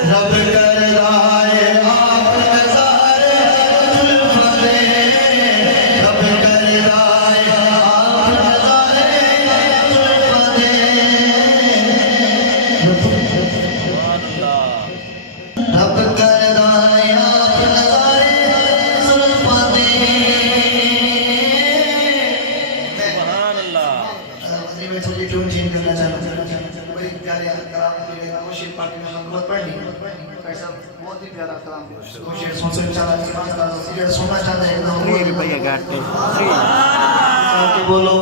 रब करदाए आप नजारे जुल्फां दे, रब करदाए आप नजारे जुल्फां दे, रब करदाए आप नजारे जुल्फां दे। मैं थोड़ी ट्यून चेंज करना चाहता हूँ। बड़ी प्यारे कलाम के कोशिश पार्टी में बहुत पढ़नी कैसा बहुत ही प्यारा कलाम कोशिश सोचो इंशाल्लाह सीरियल सुनना चाहते हैं एकदम रुपया काटते बोलो